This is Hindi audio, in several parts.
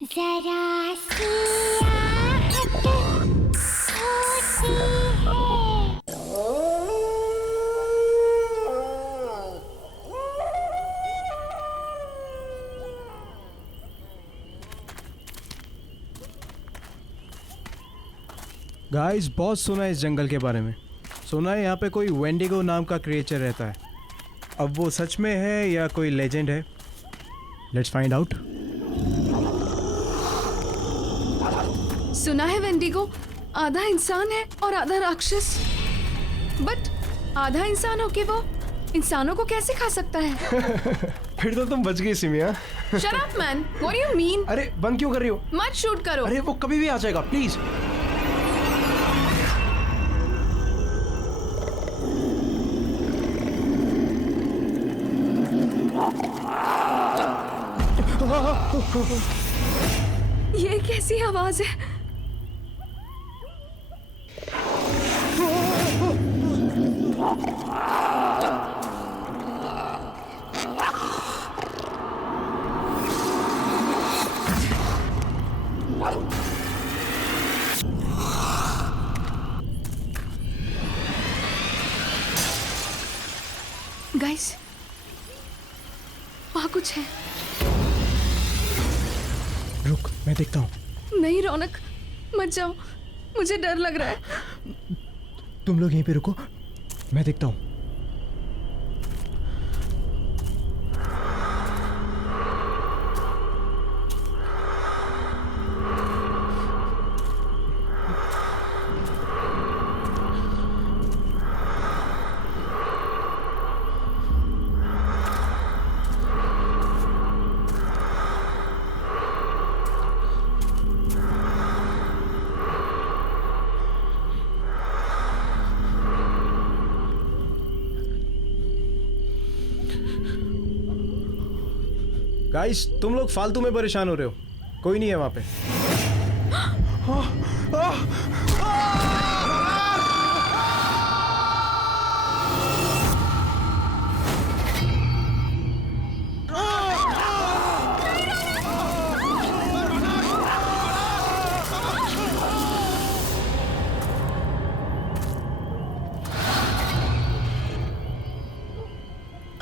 जरा सी आहट होती है। गाइस बहुत सुना है इस जंगल के बारे में। सुना है यहाँ पे कोई वेंडिगो नाम का क्रिएचर रहता है। अब वो सच में है या कोई लेजेंड है? Let's find out. सुना है वेंडिगो आधा इंसान है और आधा राक्षस। बट आधा इंसान होके वो इंसानों को कैसे खा सकता है? फिर तो तुम बच गई सिमिया। Shut up man, what do you mean? अरे बंद क्यों कर रही हो? मत शूट करो। अरे वो कभी भी आ जाएगा, प्लीज। ये कैसी आवाज है? गाइस, वहाँ कुछ है। रुक, मैं देखता हूँ। नहीं रौनक, मत जाओ, मुझे डर लग रहा है। तुम लोग यहीं पे रुको, मैं देखता हूँ। गाइस, तुम लोग फालतू में परेशान हो रहे हो। कोई नहीं है वहां पे।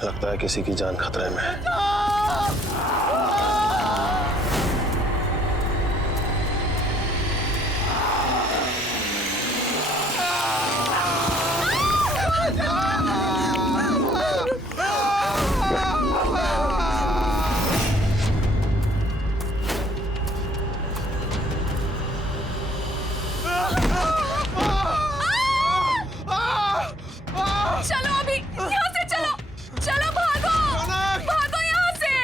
लगता है किसी की जान खतरे में है। चलो अभी यहाँ से चलो, चलो भागो, भागो यहाँ से।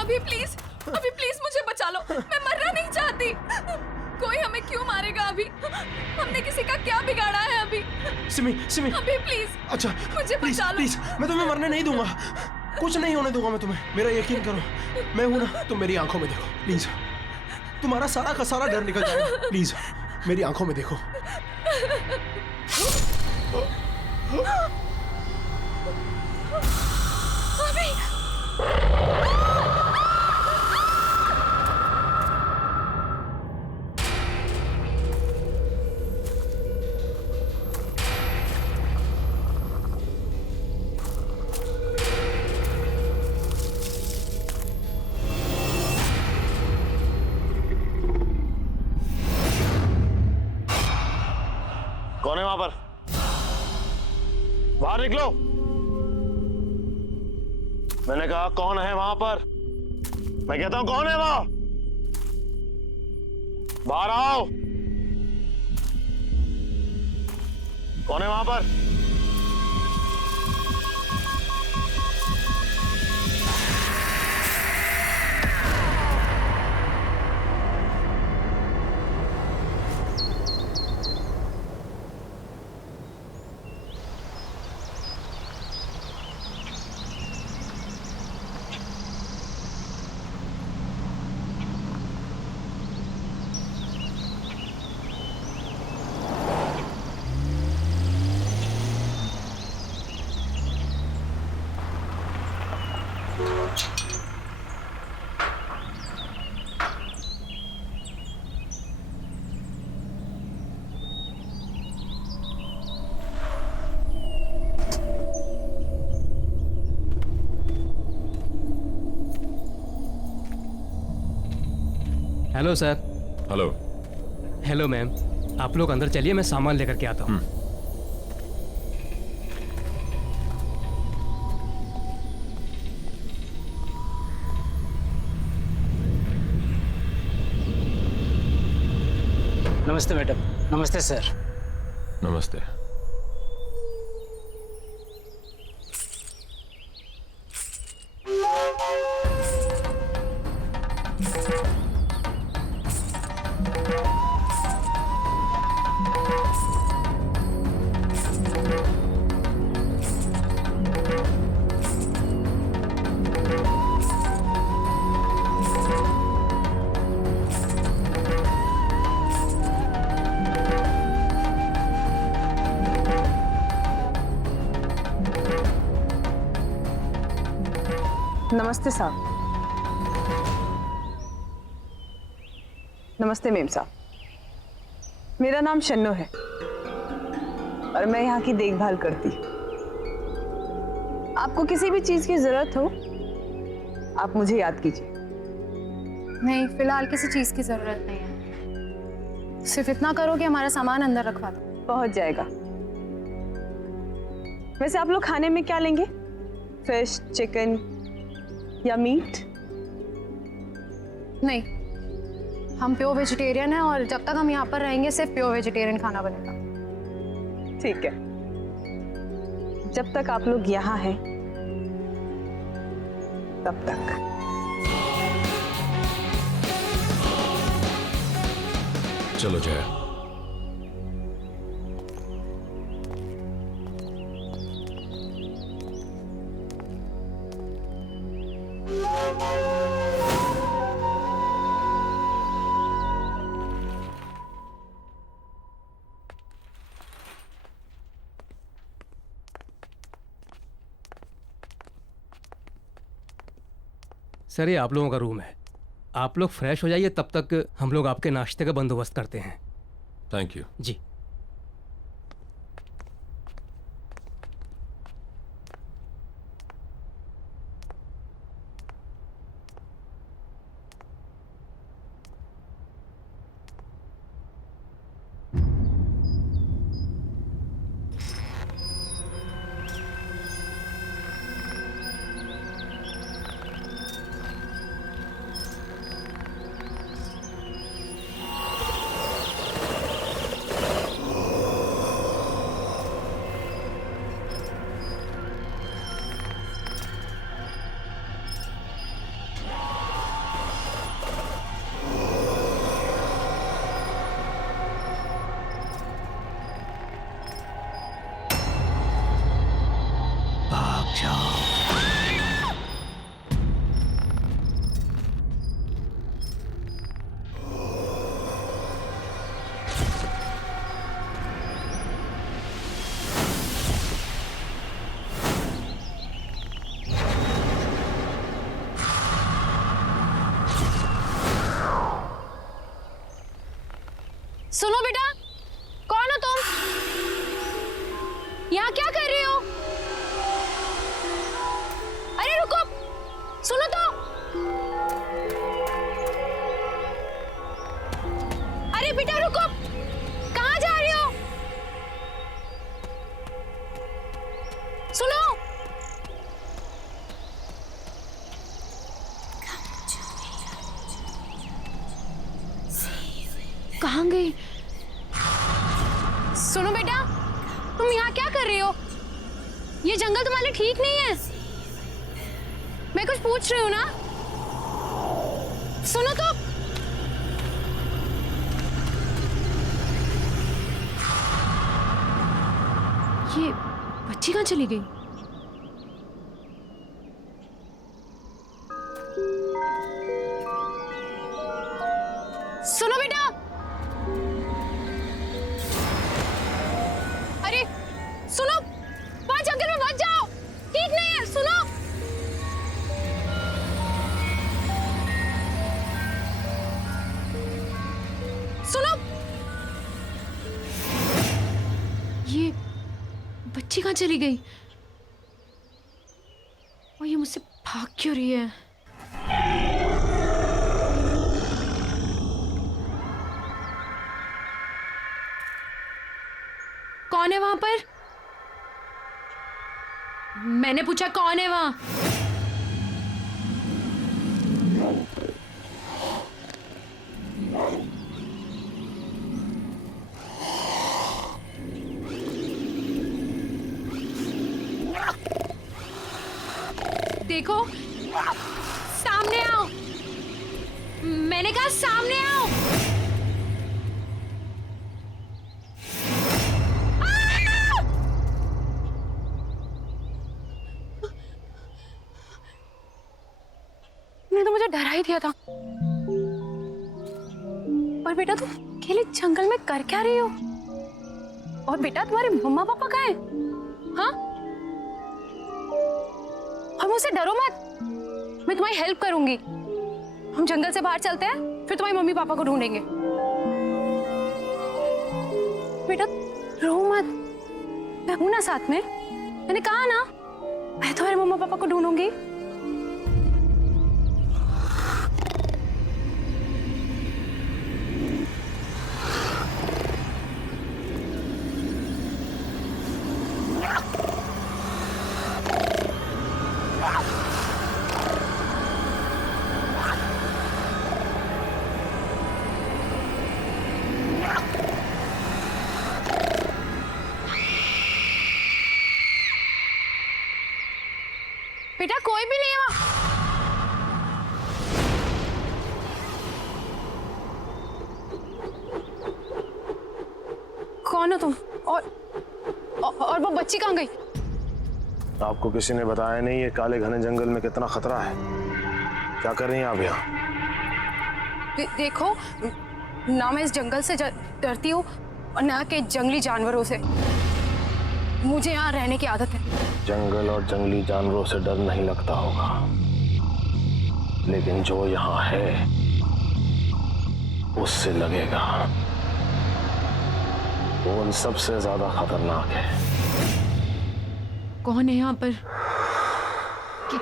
अभी प्लीज मुझे बचा लो, मैं मरना नहीं चाहती। कोई हमें क्यों मारेगा अभी? हमने किसी का क्या बिगाड़ा है अभी? सिमी अभी प्लीज, अच्छा मुझे बचा लो। प्लीज, मैं तुम्हें मरने नहीं दूंगा। कुछ नहीं होने दूंगा मैं तुम्हें। मेरा यकीन करो, मैं हूं ना। तुम मेरी आंखों में देखो प्लीज। तुम्हारा सारा का सारा डर निकल जाएगा। प्लीज मेरी आंखों में देखो। अभी कौन है वहां पर? बाहर निकलो। मैंने कहा कौन है वहां पर? मैं कहता हूं कौन है वहां? बाहर आओ। कौन है वहां पर? Hello sir. Hello. Hello ma'am, आप लोग अंदर चलिए, मैं सामान लेकर के आता हूँ। नमस्ते मैडम। नमस्ते सर। नमस्ते। नमस्ते साहब। नमस्ते मेम साहब, मेरा नाम शन्नो है और मैं यहाँ की देखभाल करती हूँ। आपको किसी भी चीज की जरूरत हो आप मुझे याद कीजिए। नहीं, फिलहाल किसी चीज की जरूरत नहीं है। सिर्फ इतना करो कि हमारा सामान अंदर रखवा दो। पहुंच जाएगा। वैसे आप लोग खाने में क्या लेंगे? फिश, चिकन या मीट? नहीं, हम प्योर वेजिटेरियन हैं और जब तक हम यहाँ पर रहेंगे सिर्फ प्योर वेजिटेरियन खाना बनेगा। ठीक है, जब तक आप लोग यहाँ हैं तब तक। चलो जया। सर ये आप लोगों का रूम है, आप लोग फ्रेश हो जाइए, तब तक हम लोग आपके नाश्ते का बंदोबस्त करते हैं। Thank you. जी। सुनो बेटा, कौन हो तुम? यहाँ क्या कर रही हो? अरे रुको, सुनो तो। अरे बेटा रुको, कहाँ जा रही हो? सुनो। कहाँ गई? सुनो बेटा, तुम यहाँ क्या कर रही हो? ये जंगल तुम्हारे लिए ठीक नहीं है। मैं कुछ पूछ रही हूँ ना, सुनो तो। ये बच्ची कहाँ चली गई? सुनो बेटा। अरे सुनो, वहां जंगल में मत जाओ, ठीक नहीं है। सुनो। सुनो। ये बच्ची कहाँ चली गई? और ये मुझसे भाग क्यों रही है? कौन है वहां पर? मैंने पूछा कौन है वहां? देखो, सामने आओ। मैंने कहा सामने आओ। तो मुझे डरा ही दिया था। और बेटा तुम अकेले जंगल में कर क्या रही हो? और बेटा तुम्हारे मम्मा पापा कहाँ हैं? हाँ? और मुझसे डरो मत, मैं तुम्हारी हेल्प करूंगी। हम जंगल से बाहर चलते हैं, फिर तुम्हारी मम्मी पापा को ढूंढेंगे। बेटा रो मत, मैं हूं ना साथ में। मैंने कहा ना, मैं तुम्हारे मम्मा पापा को ढूंढूंगी। बेटा कोई भी नहीं है वहां। कौन हो तुम? और वो बच्ची कहाँ गई? आपको किसी ने बताया नहीं ये काले घने जंगल में कितना खतरा है? क्या कर रही हैं आप यहाँ? देखो ना, मैं इस जंगल से डरती हूँ और ना के जंगली जानवरों से। मुझे यहाँ रहने की आदत है। जंगल और जंगली जानवरों से डर नहीं लगता होगा, लेकिन जो यहाँ है उससे लगेगा। वो उन सबसे ज्यादा खतरनाक है। कौन है यहाँ पर?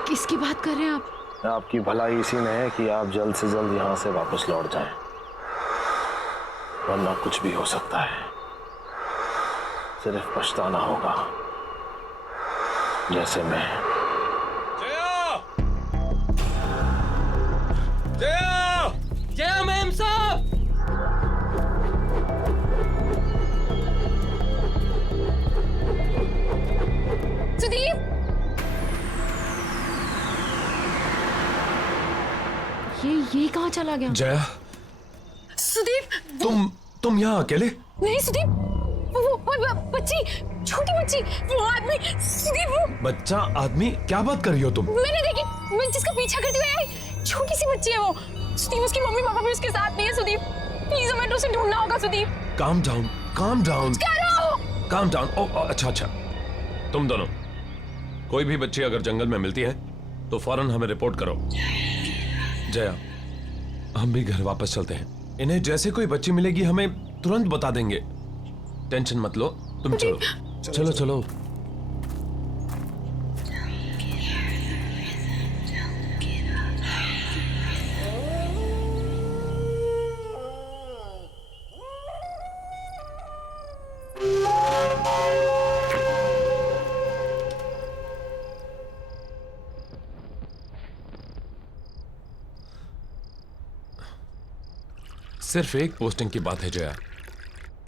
किसकी बात कर रहे हैं आप? आपकी भलाई इसी में है कि आप जल्द से जल्द यहाँ से वापस लौट जाएं, वरना कुछ भी हो सकता है। सिर्फ पछताना होगा, जैसे मैं। जया मैम साहब! सुदीप! ये कहाँ चला गया? जया, सुदीप! तुम यहाँ अकेले? नहीं सुदीप, वो बच्ची, छोटी बच्ची, वो आदमी, सुदीप वो। बच्चा आदमी? क्या बात कर रही हो तुम? मैंने देखी, मैं जिसका पीछा करती हुई आई, छोटी सी बच्ची है वो। सुदीप उसकी मम्मी पापा भी उसके साथ नहीं है। सुदीप प्लीज हमें उसे ढूंढना होगा। Sudeep calm down, calm down, calm down. ओ अच्छा अच्छा, तुम दोनों कोई भी बच्ची अगर जंगल में मिलती है तो फौरन हमें रिपोर्ट करो। जया, हम भी घर वापस चलते हैं। इन्हें जैसे कोई बच्ची मिलेगी हमें तुरंत बता देंगे। टेंशन मत लो, तुम चलो चलो चलो। सिर्फ एक पोस्टिंग की बात है जया,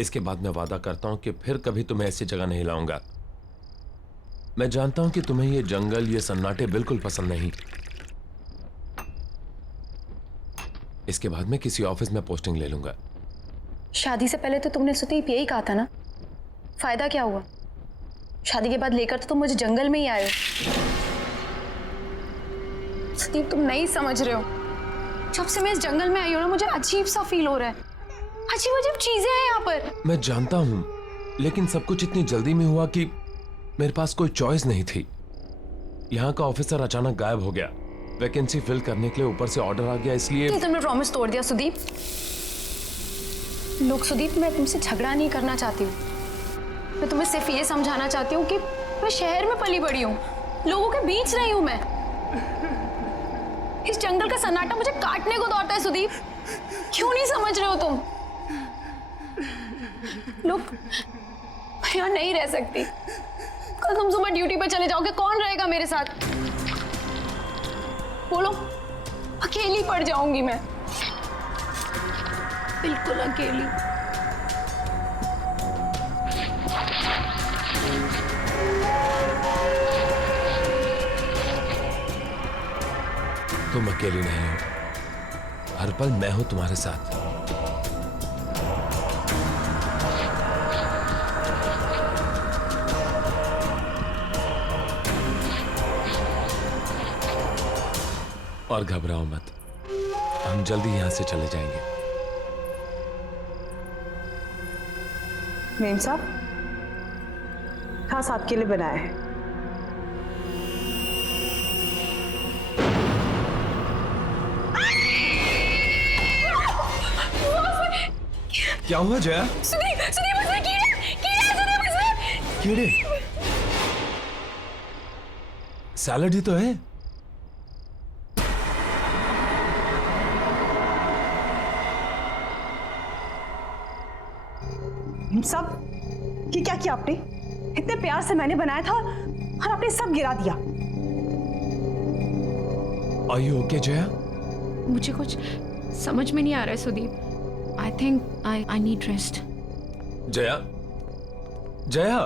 इसके बाद मैं वादा करता हूं कि फिर कभी तुम्हें ऐसी जगह नहीं लाऊंगा। मैं जानता हूं कि तुम्हें ये जंगल, ये सन्नाटे बिल्कुल पसंद नहीं। इसके बाद मैं किसी ऑफिस में पोस्टिंग ले लूंगा। शादी से पहले तो तुमने सुदीप यही कहा था ना, फायदा क्या हुआ? शादी के बाद लेकर तो तुम मुझे जंगल में ही आए हो। सुदीप तुम नहीं समझ रहे हो, जब से मैं इस जंगल में आई हूं ना, मुझे अजीब सा फील हो रहा है। अजीब अजीब चीजें हैं यहाँ पर। मैं जानता हूं, लेकिन सब कुछ इतनी जल्दी में हुआ कि मेरे पास कोई चॉइस नहीं थी। यहाँ का ऑफिसर अचानक गायब हो गया, वैकेंसी फिल करने के लिए ऊपर से ऑर्डर आ गया, इसलिए तुमने प्रॉमिस तोड़ दिया सुदीप। लोग सुदीप, मैं तुमसे झगड़ा नहीं करना चाहती हूँ, मैं तुम्हें सिर्फ ये समझाना चाहती हूँ कि मैं शहर में पली बड़ी हूँ, लोगों के बीच रही हूँ मैं। इस जंगल का सन्नाटा मुझे काटने को दौड़ता है सुदीप, क्यों नहीं समझ रहे हो तुम? लोग मैं यहाँ नहीं रह सकती। कल तुम सुबह ड्यूटी पर चले जाओगे, कौन रहेगा मेरे साथ? बोलो, अकेली पड़ जाऊंगी मैं, बिल्कुल अकेली। तुम अकेली नहीं हो, हर पल मैं हूं तुम्हारे साथ। और घबराओ मत, हम जल्दी यहां से चले जाएंगे। मेम साहब, खास आपके लिए बनाया है। क्या हुआ जया? सुदीप, सुदीप उसमें कीड़े, कीड़े सुदीप उसमें। कीड़े? सैलड ही तो है। सब ये क्या किया आपने? इतने प्यार से मैंने बनाया था और आपने सब गिरा दिया। Are you okay, Jaya? मुझे कुछ समझ में नहीं आ रहा है Sudeep. I think I need rest. Jaya, Jaya,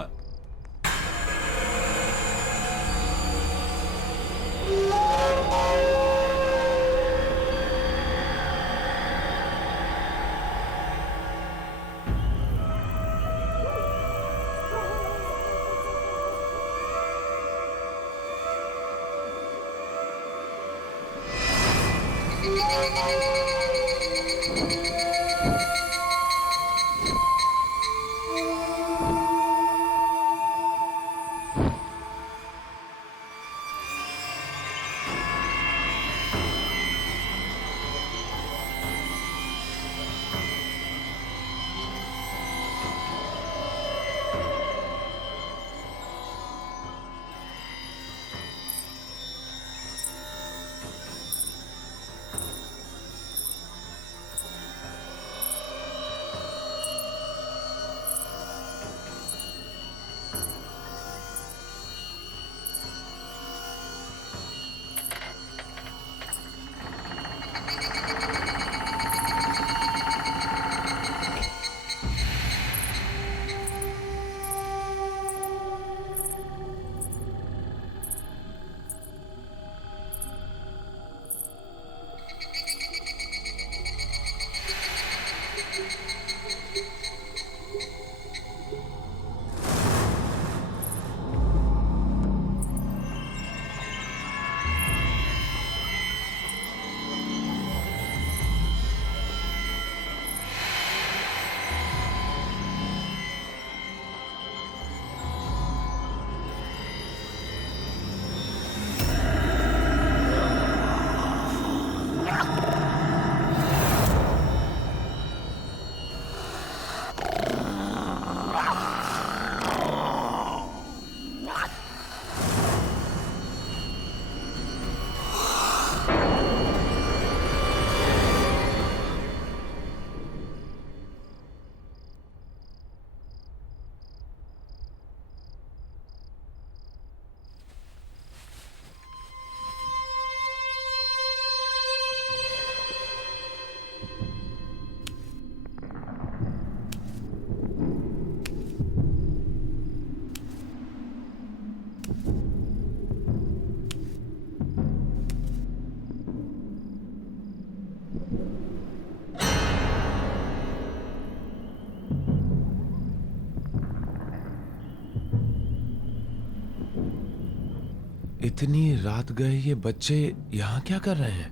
इतनी रात गए ये बच्चे यहां क्या कर रहे हैं?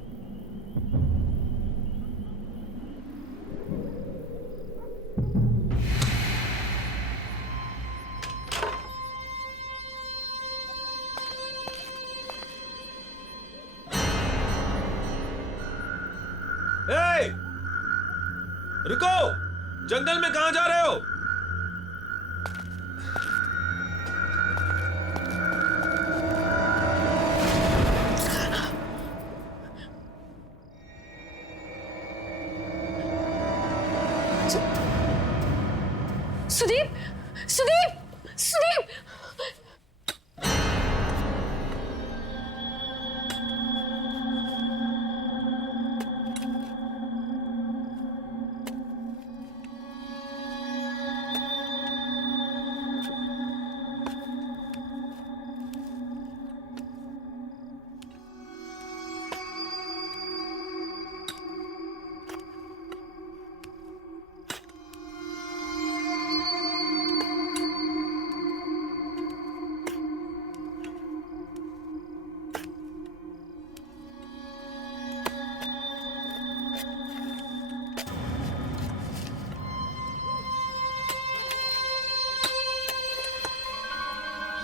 ए! रुको! जंगल में कहां जा रहे हो? सुदीप, सुदीप! सुदीप!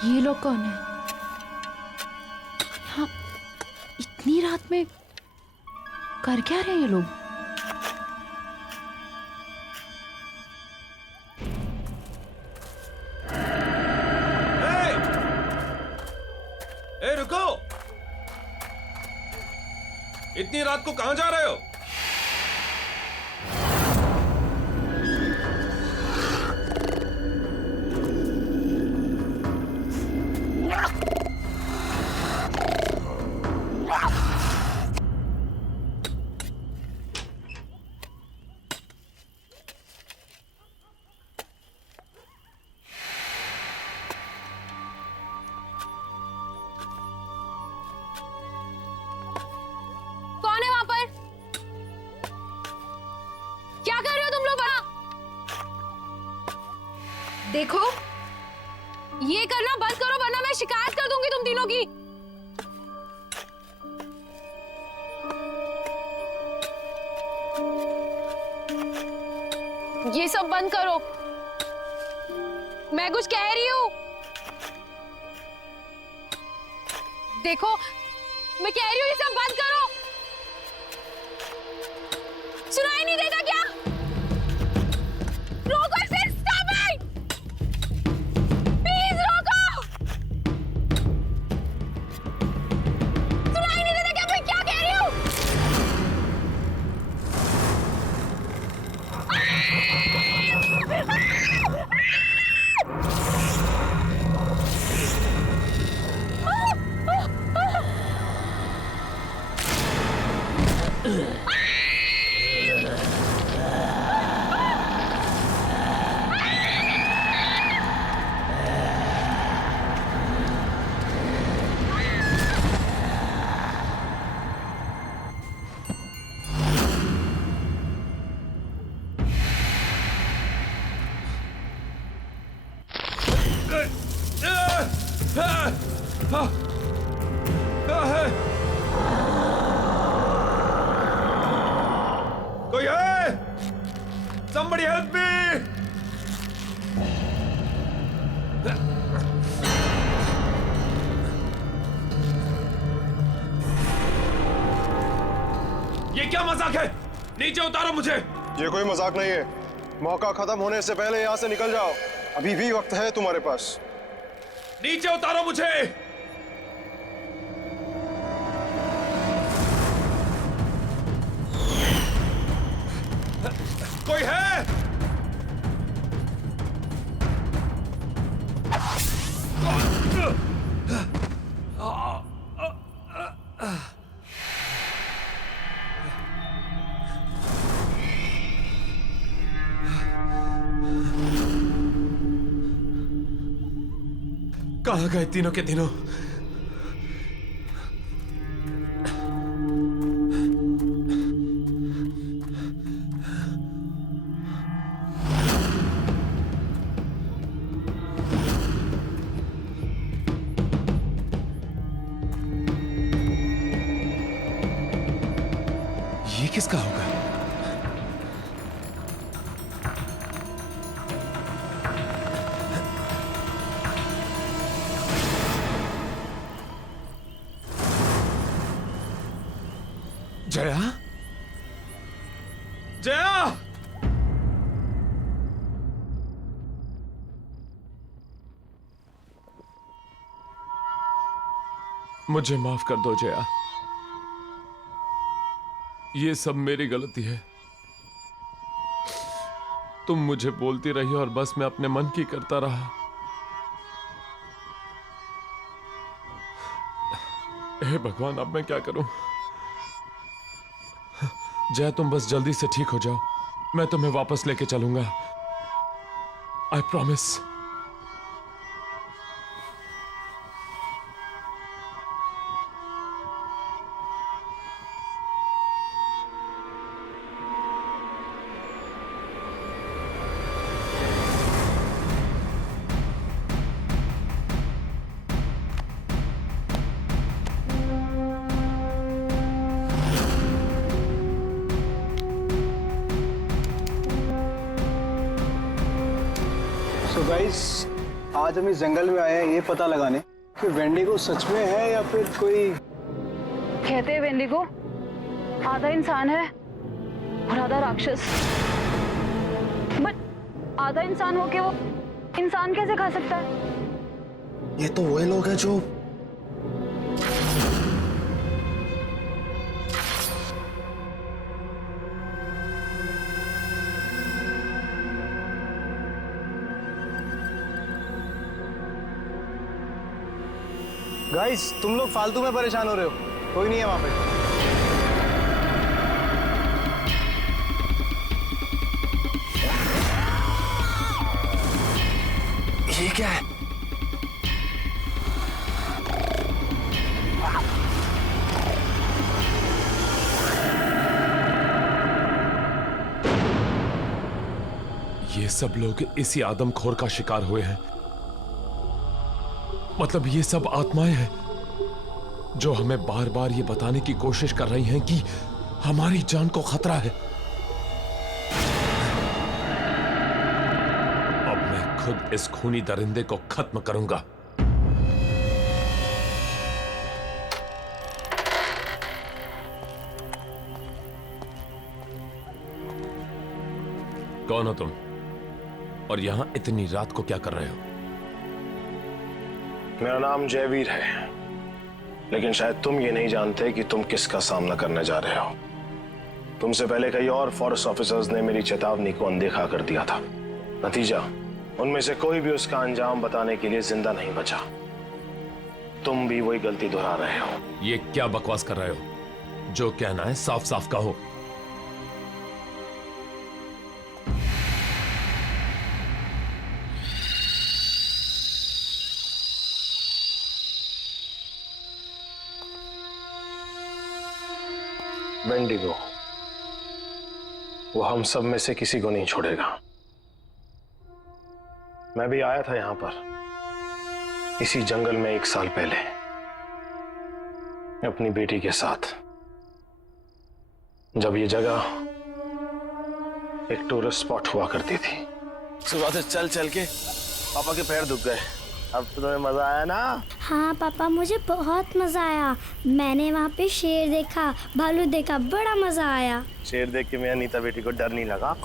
ये लोग कौन है? यहाँ इतनी रात में कर क्या रहे हैं ये लोग? ए रुको! इतनी रात को कहां जा रहे हो? कौन है वहां पर? क्या कर रहे हो तुम लोग वहां? देखो, ये करना बंद करो वरना मैं शिकायत कर दूंगी तुम तीनों की। ये सब बंद करो। मैं कुछ कह रही हूं। देखो, मैं कह रही हूं ये सब बंद करो। सुनाई नहीं देता क्या? रोको इसे, स्टॉप इट! प्लीज रोको! सुनाई नहीं देता क्या मैं क्या कह रही हूं? कोई है? Somebody help me! ये क्या मजाक है? नीचे उतारो मुझे। ये कोई मजाक नहीं है। मौका खत्म होने से पहले यहाँ से निकल जाओ। अभी भी वक्त है तुम्हारे पास। नीचे उतारो मुझे। कोई है? कहाँ गए तीनों के तीनों? ये किसका होगा? जया? जया! मुझे माफ कर दो जया। ये सब मेरी गलती है। तुम मुझे बोलती रही और बस मैं अपने मन की करता रहा। हे भगवान, अब मैं क्या करूं? जय, तुम बस जल्दी से ठीक हो जाओ, मैं तुम्हें वापस लेके चलूंगा। I promise. तो गाइस, आज हम इस जंगल में आए हैं ये पता लगाने कि वेंडिगो सच में है या फिर कोई। कहते हैं वेंडिगो आधा इंसान है और आधा राक्षस। बट आधा इंसान होके वो इंसान कैसे खा सकता है? ये तो वही लोग हैं जो गाइस, तुम लोग फालतू में परेशान हो रहे हो, कोई नहीं है वहां पे। ये क्या है? ये सब लोग इसी आदमखोर का शिकार हुए हैं। मतलब ये सब आत्माएं हैं जो हमें बार बार ये बताने की कोशिश कर रही हैं कि हमारी जान को खतरा है। अब मैं खुद इस खूनी दरिंदे को खत्म करूंगा। कौन हो तुम? और यहां इतनी रात को क्या कर रहे हो? मेरा नाम जयवीर है, लेकिन शायद तुम ये नहीं जानते कि तुम किसका सामना करने जा रहे हो। तुमसे पहले कई और फॉरेस्ट ऑफिसर्स ने मेरी चेतावनी को अनदेखा कर दिया था। नतीजा, उनमें से कोई भी उसका अंजाम बताने के लिए जिंदा नहीं बचा। तुम भी वही गलती दोहरा रहे हो। ये क्या बकवास कर रहे हो? जो कहना है साफ साफ कहो। वेंडिगो, वो हम सब में से किसी को नहीं छोड़ेगा। मैं भी आया था यहां पर इसी जंगल में 1 साल पहले अपनी बेटी के साथ, जब ये जगह एक टूरिस्ट स्पॉट हुआ करती थी। सुबह से चल चल के पापा के पैर दुख गए। अब तो तुम्हें मजा आया ना? हाँ पापा, मुझे बहुत मजा आया। मैंने वहाँ पे शेर देखा, भालू देखा, बड़ा मजा आया। शेर देख के मेरा नीता बेटी को डर नहीं लगा?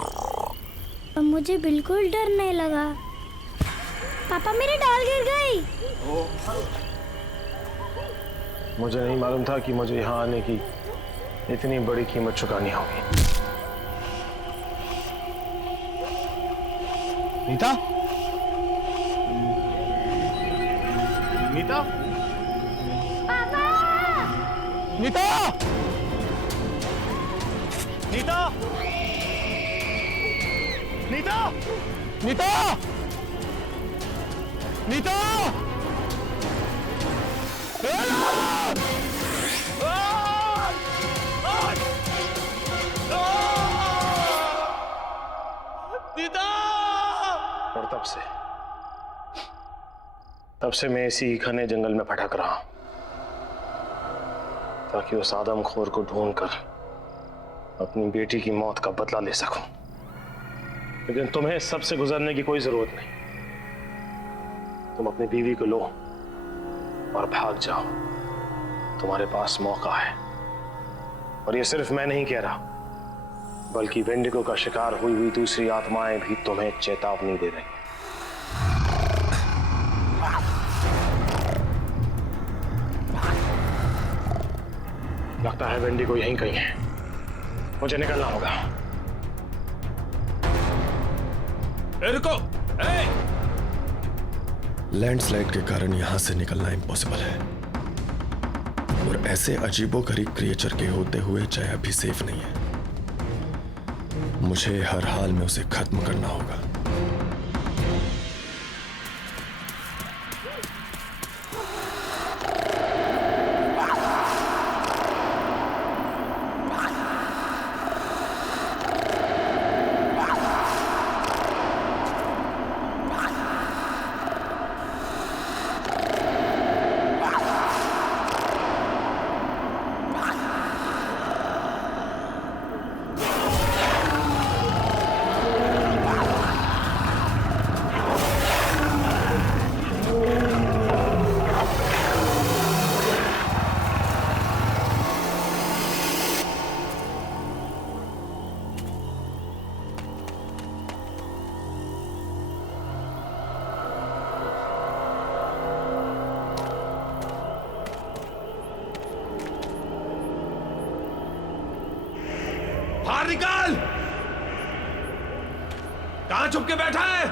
मुझे बिल्कुल डर नहीं लगा। पापा, मेरी डाल गिर गई। मुझे नहीं मालूम था कि मुझे यहाँ आने की इतनी बड़ी कीमत चुकानी होगी। नीता? नीता? पापा! नीता! नीता! नीता! नीता! नीता! और तब से मैं इसी घने जंगल में भटक रहा हूं, ताकि उस आदमखोर को ढूंढकर अपनी बेटी की मौत का बदला ले सकूं। लेकिन तुम्हें इस सब से गुजरने की कोई जरूरत नहीं। तुम अपनी बीवी को लो और भाग जाओ। तुम्हारे पास मौका है। और ये सिर्फ मैं नहीं कह रहा, बल्कि वेंडिगो का शिकार हुई हुई दूसरी आत्माएं भी तुम्हें चेतावनी दे रही। लगता है वेंडिगो यहीं कहीं है। मुझे निकलना होगा। रुको! लैंडस्लाइड के कारण यहां से निकलना इम्पॉसिबल है। और ऐसे अजीबोगरीब क्रिएचर के होते हुए जया भी सेफ नहीं है। मुझे हर हाल में उसे खत्म करना होगा। बाहर निकाल! कहां छुप के बैठा है?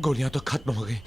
गोलियां तो खत्म हो गई।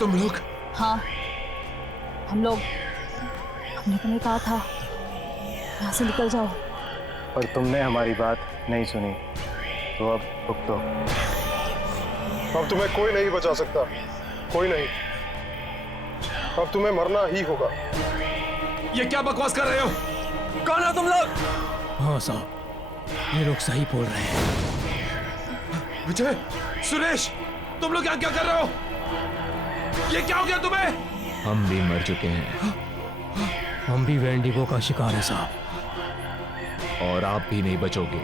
तुम लोग? हाँ, हमने तुम्हें कहा था यहाँ से निकल जाओ। और तुमने हमारी बात नहीं सुनी, तो अब भुगतो। अब तुम्हें कोई नहीं बचा सकता, कोई नहीं। अब तुम्हें मरना ही होगा। ये क्या बकवास कर रहे हो? कौन हो तुम लोग? हाँ साहब, ये लोग सही बोल रहे हैं। विजय, सुरेश, तुम लोग यहाँ क्या कर रहे हो? ये क्या हो गया तुम्हें? हम भी मर चुके हैं। हम भी वेंडिगो का शिकार है साहब। और आप भी नहीं बचोगे।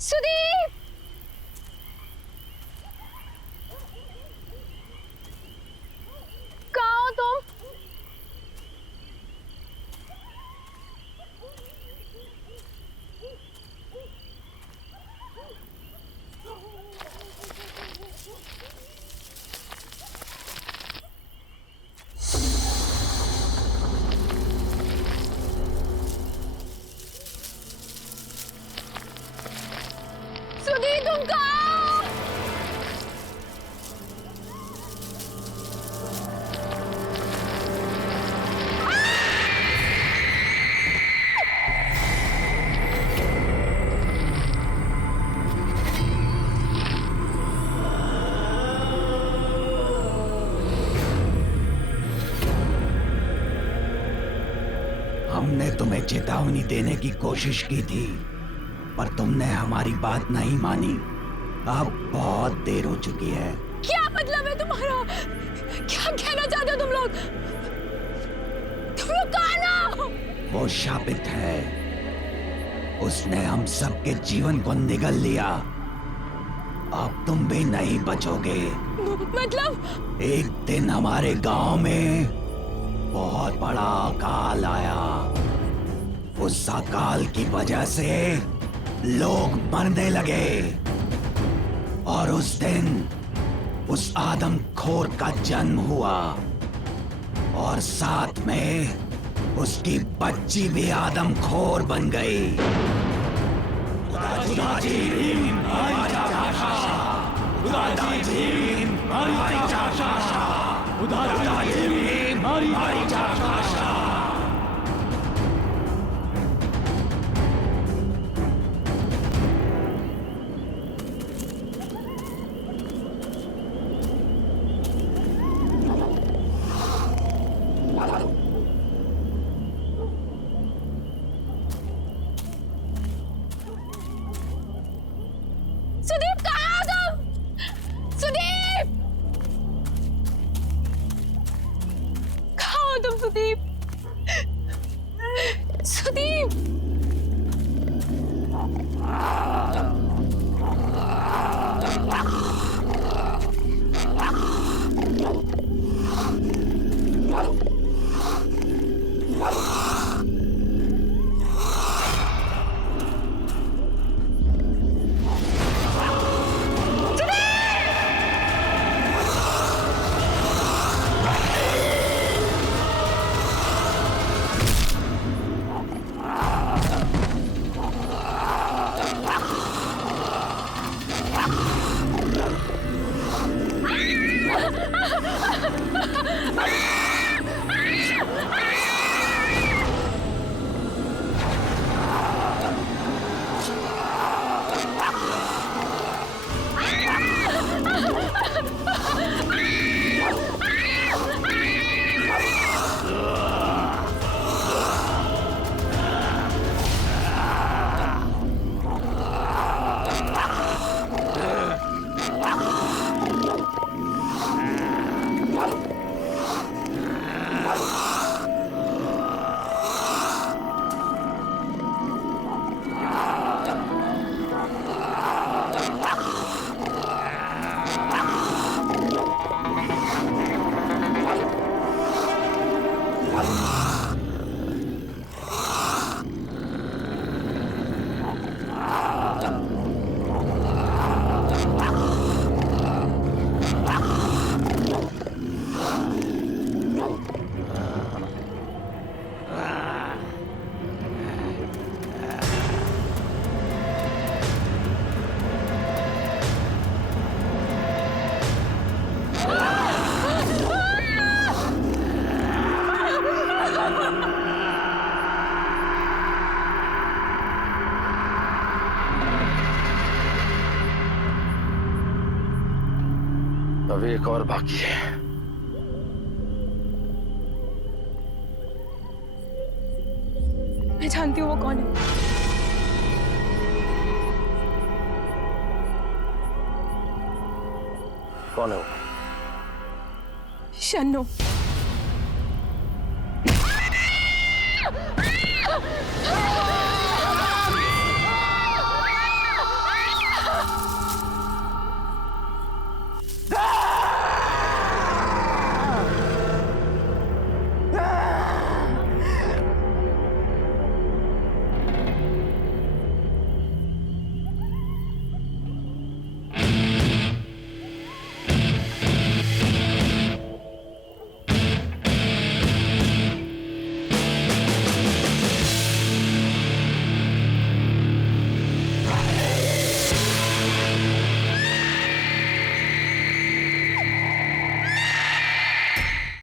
सुदीप! कहाँ हो तुम? सुदीप तुम कहाँ हो? हमने तुम्हें चेतावनी देने की कोशिश की थी, पर तुमने हमारी बात नहीं मानी। अब बहुत देर हो चुकी है। क्या मतलब है तुम्हारा? क्या कहना चाहते हो तुम लोग? तुम लोग कहाँ ना? वो शापित है, उसने हम सबके जीवन को निगल लिया। अब तुम भी नहीं बचोगे। मतलब? एक दिन हमारे गांव में बहुत बड़ा अकाल आया। उस अकाल की वजह से लोग मरने लगे, और उस दिन उस आदमखोर का जन्म हुआ, और साथ में उसकी बच्ची भी आदमखोर बन गई। सुदीप कहाँ हो तुम? सुदीप! कहाँ हो तुम सुदीप? सुदीप! अभी एक और बाकी है। मैं जानती हूँ वो कौन है। कौन है वो? शन्नो।